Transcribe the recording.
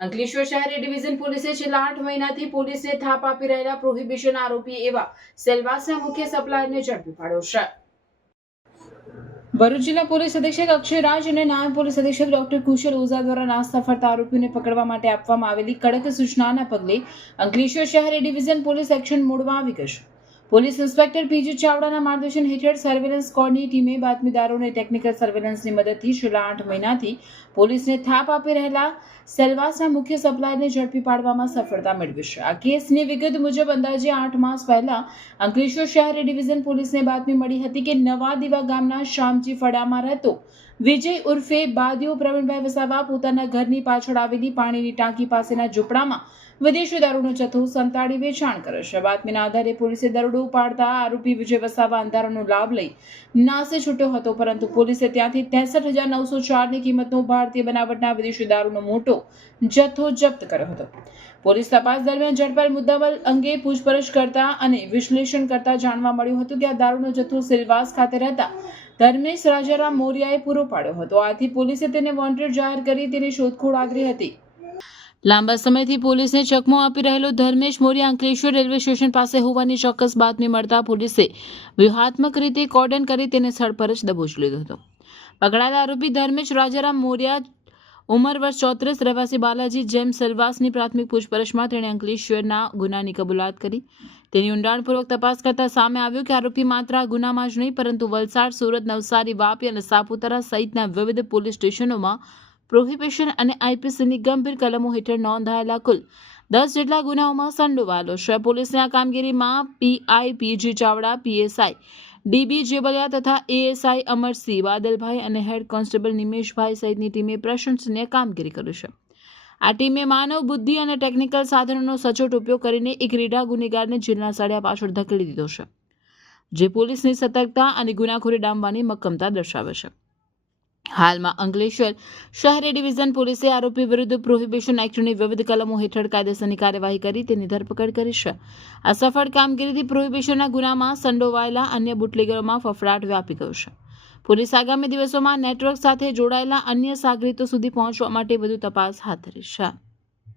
અંકલેશ્વર શહેર ડિવિઝન પોલીસે છેલ્લા 8 મહિનાથી પોલીસને થાપ આપી રહેલા પ્રોહિબિશન આરોપી એવા સેલવાસના મુખ્ય સપ્લાયરને ઝડપી પાડ્યો છે। ભરૂચ જિલ્લા પોલીસ અધિક્ષક અક્ષય રાજ અને નાયબ પોલીસ અધિક્ષક ડોક્ટર કુશલ ઓઝા દ્વારા નાસ્તા ફરતા આરોપીઓને પકડવા માટે આપવામાં આવેલી કડક સૂચનાના પગલે અંકલેશ્વર શહેર ડિવિઝન પોલીસ એક્શન મોડમાં આવી ગઈ છે। પોલીસ ઇન્સ્પેક્ટર પીજી ચાવડાના માર્ગદર્શન હેઠળ સર્વેલન્સ સ્ક્વોડની ટીમે બાતમીદારોને ટેકનિકલ સર્વેલન્સની મદદથી છેલ્લા 8 મહિનાથી પોલીસને થાપ આપી રહેલા સેલવાસના મુખ્ય સપ્લાયરને ઝડપી પાડવામાં સફળતા મેળવી છે। આ કેસની વિગત મુજબ અંદાજે 8 માસ પહેલા અંકલેશ્વર શહેર ડિવિઝન પોલીસને બાતમી મળી હતી કે નવા દીવા ગામના શામજી ફળામાં રહેતો વિજય ઉર્ફે બાદીઓ પ્રવીણભાઈ વસાવા પોતાના ઘરની પાછળ આવેલી પાણીની ટાંકી પાસેના ઝૂંપડામાં વિદેશી દારૂનો જથ્થો સંતાડી વેચાણ કરે છે। બાતમીના આધારે પોલીસે દરોડો પાડતા આરોપી વિજય વસાવા અંધારાનો લાભ લઈ નાસે છૂટ્યો હતો, પરંતુ પોલીસે ત્યાંથી 63,904ની કિંમતનો ભારતીય બનાવટના વિદેશી દારૂનો મોટો જથ્થો જપ્ત કર્યો હતો। પોલીસ તપાસ દરમિયાન ઝડપાયેલ મુદ્દામાલ અંગે પૂછપરછ કરતા અને વિશ્લેષણ કરતા જાણવા મળ્યું હતું કે આ દારૂનો જથ્થો સિલવાસ ખાતે રહેતા ધર્મેશ રાજારામ મોરિયાએ પૂરો પાડ્યો હતો। આથી પોલીસે તેને વોન્ટેડ જાહેર કરી તેની શોધખોળ આદરી હતી। લાંબા સમયથી પોલીસને ચકમો આપી રહેલો ધર્મેશ મોરિયા અંકલેશ્વર રેલવે સ્ટેશન પાસે હોવાની ચોક્કસ બાતમી મળતા પોલીસે વ્યૂહાત્મક રીતે કોર્ડન કરી તેને સ્થળ પર જ દબોચી લીધો હતો। પકડાયેલા આરોપી ધર્મેશ રાજારામ મોરિયા ઉંમર વર્ષ 34, રહેવાસી બાલાજી જેમ સેલવાસની પ્રાથમિક પૂછપરછમાં તેણે અંકલેશ્વરના ગુનાની કબૂલાત કરી। તેની ઊંડાણપૂર્વક તપાસ કરતા સામે આવ્યું કે આરોપી માત્ર આ ગુનામાં જ નહીં પરંતુ વલસાડ, સુરત, નવસારી, વાપી અને સાપુતારા સહિતના વિવિધ પોલીસ સ્ટેશનોમાં પ્રોહિબિશન અને આઈપીસીની ગંભીર કલમો હેઠળ નોંધાયેલા કુલ 10 જેટલા ગુનાઓમાં સંડોવાયેલો છે। પોલીસની આ કામગીરીમાં PI PG Chavda, PSI dB Jebaliya તથા એએસઆઈ અમરસિંહ બાદલભાઈ અને હેડ કોન્સ્ટેબલ નિમેશભાઈ સહિતની ટીમે પ્રશંસનીય કામગીરી કરી છે। આ ટીમે માનવ બુદ્ધિ અને ટેકનિકલ સાધનોનો સચોટ ઉપયોગ કરીને એક રીઢા ગુનેગારને જેલના સળિયા પાછળ ધકેલી દીધો છે, જે પોલીસની સતર્કતા અને ગુનાખોરી ડામવાની મક્કમતા દર્શાવે છે। હાલમાં અંકલેશ્વર શહેર ડિવિઝન પોલીસે આરોપી વિરુદ્ધ પ્રોહિબિશન એક્ટની વિવિધ કલમો હેઠળ કાયદેસરની કાર્યવાહી કરી તેની ધરપકડ કરી છે। આ સફળ કામગીરીથી પ્રોહિબિશનના ગુનામાં સંડોવાયેલા અન્ય બુટલેગરોમાં ફફડાટ વ્યાપી ગયો છે। પોલીસ આગામી દિવસોમાં નેટવર્ક સાથે જોડાયેલા અન્ય સાગરીતો સુધી પહોંચવા માટે વધુ તપાસ હાથ ધરી છે।